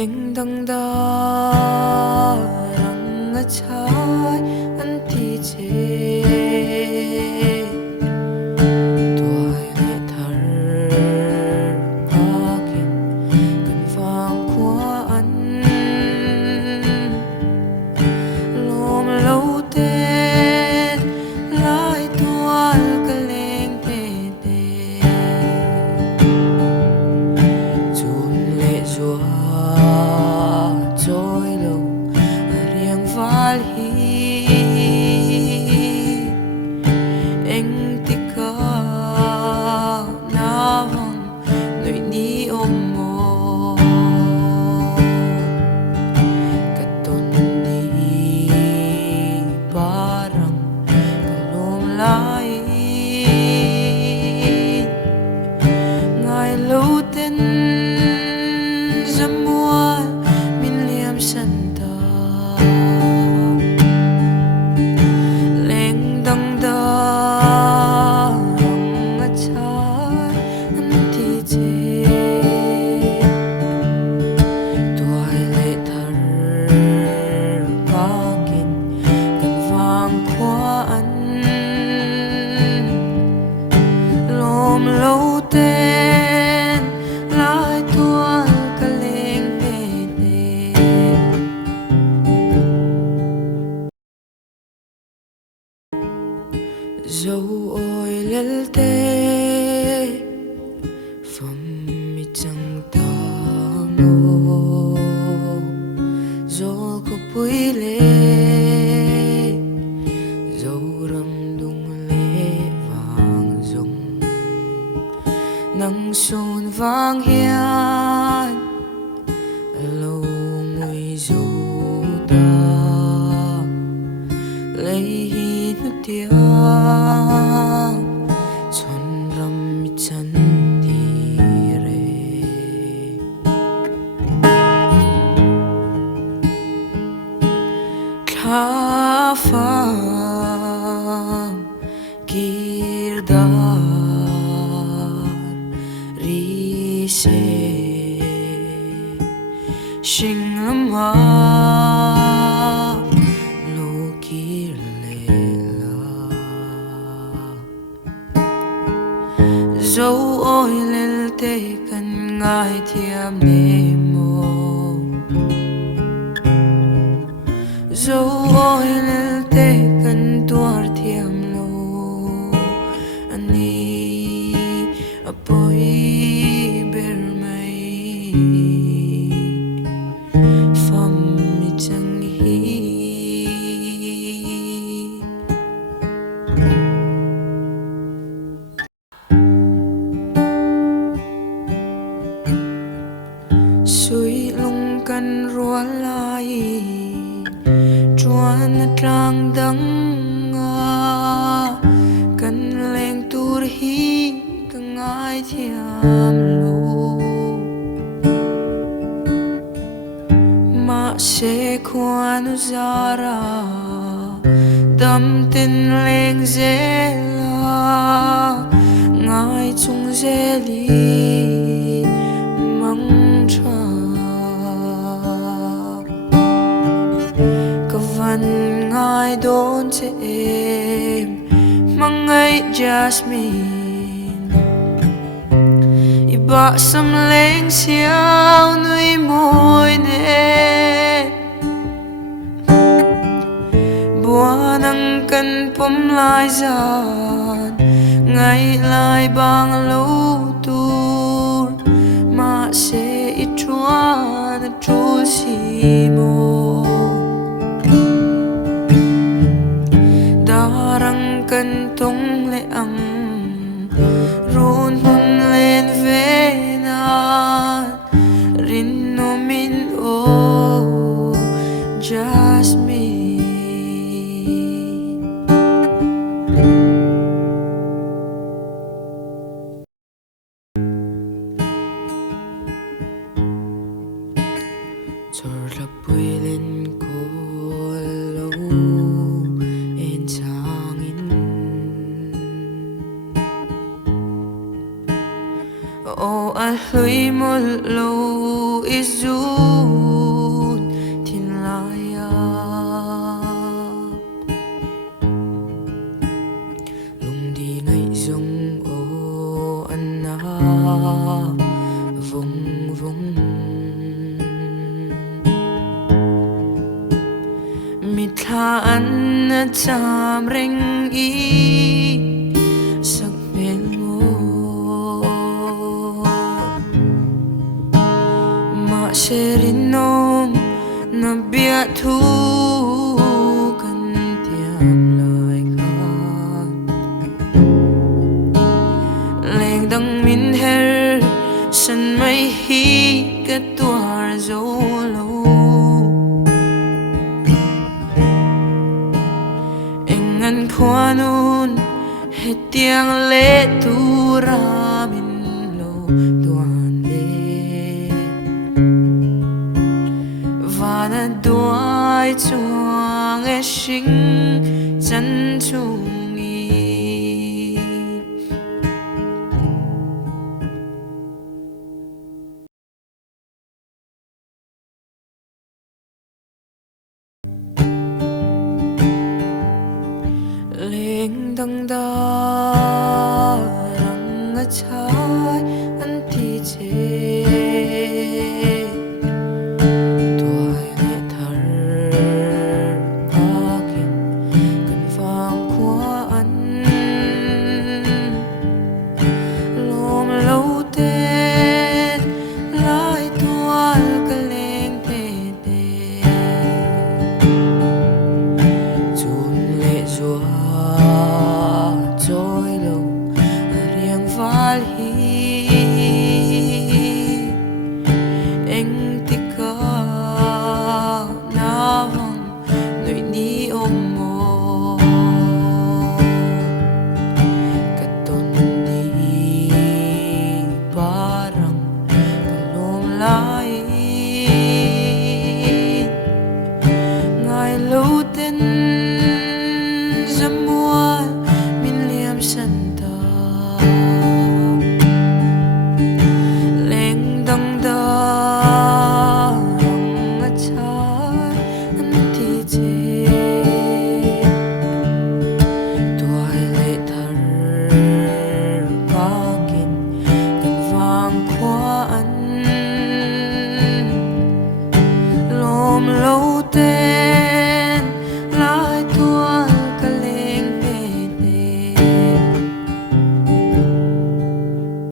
leng dang darang a chai an ti che tuai le thar akin kan vang khwa an lom lo ten lai tual ka leng pe te chun le zua trôi lâu riêng vál hi anh tích ca na vong nơi ni ôm mồ cắt tôn đi parang kalom lai ngài lâu tên zamua min liam san ta leng dang da rong a chai an ti che tuai le thar pakin kan vang khwa an lom lo ten lai tual ka leng pe te dấu ôi lel te phẩm mi chẳng ta mô dấu có bụi lệ dấu râm đung lệ vàng rồng nắng xuân vang hian lâu mùi dấu ta lấy hi nước tiếng chọn râm mi chân đi re kha pham kirdar ri se shing lamha lo kir dấu ôi lel te kan ngai thiam ne mo dấu ôi lel te kan tuar thiam lo ani apoi ber mai fam mi chang hi suy lung kan rual lai chuan atlang dang nga kan leng tur hi ka ngai thiam lo ma se khuan zara dam tin leng zela ngai chung zeli mang tra kavan ngai don che em mangai jasmine iba sam leng siao nui moi ne buanang kan pom lai zan ngai lai bang lo tur ma se itruan tru si mo darang kan tong le ang run hun len ve na rin no min o jasmine chor la pui len ko lo en chang in ô a hlui mol lo izun tin laya lung đi ngày rong ô anna vung vung mi tha an cham reng i sak ben mo ma sherin nom na bia thu kan tiam lai ka leng dang min her san mai hi ka tuar zo lo engan khoanun he tiang le tu ra min lo tuan le vana duai chuang e shing chan chung i leng dang da rang a chai an ti che